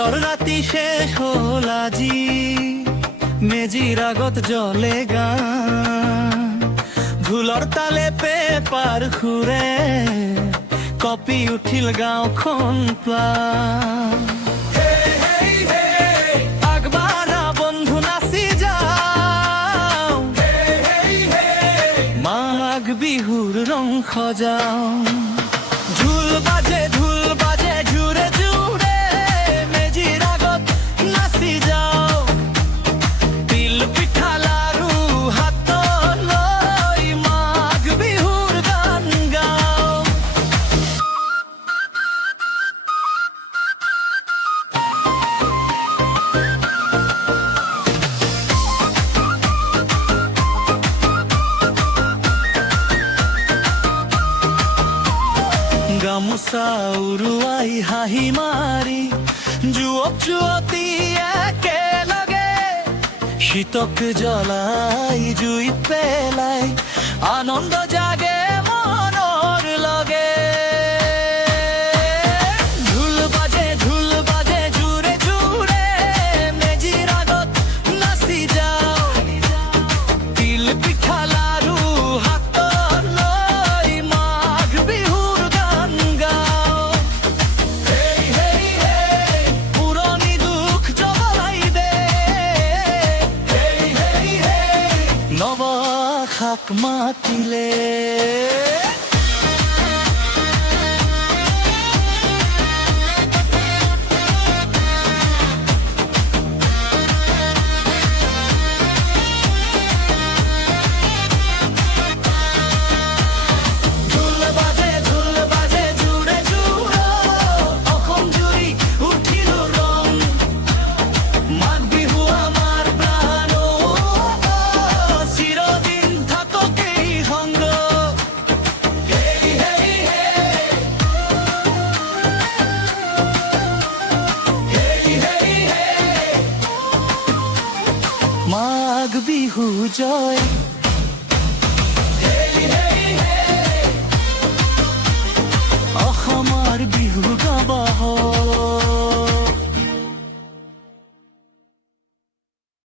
শীতর রাতি শেষ হল আজি, মেজির আগত জ্বলে গান, ঢোলৰ তালে পেপাৰ ঘূৰে, কপি উঠিল গাঁওখন প্লান। আগবাঢ়া বন্ধু নাচি যাওঁ, মাঘ বিহুৰ ৰং সজাওঁ। ঢোল বাজে জোৰে জোৰে, মেজিৰ আগত নাচি যাওঁ, তিল পিঠা লাৰু হাতত লৈ মাঘ বিহুৰ গান গাওঁ। গামোচা উৰুৱাই হাঁহি মাৰি, যুৱক যুৱতী একেলগে, শীতক জ্বলাই জুইত পেলাই, আনন্দ জাগে মনৰ লগে। ঢোল বাজে জোৰে জোৰে, মেজিৰ আগত নাচি যাওঁ, তিল পিঠা লাৰু হাতত লৈ মাঘ বিহুৰ গান গাওঁ। পুৰণি দুখ জ্বলাই দে, নৱ আশাক মাতিলে। ঢোল বাজে জোৰে জোৰে, অসম জুৰি উঠিল ৰং, মাঘ বিহু আমাৰ প্ৰাণ, চিৰদিন থাকক এই সংগ। মাঘ বিহু জয়।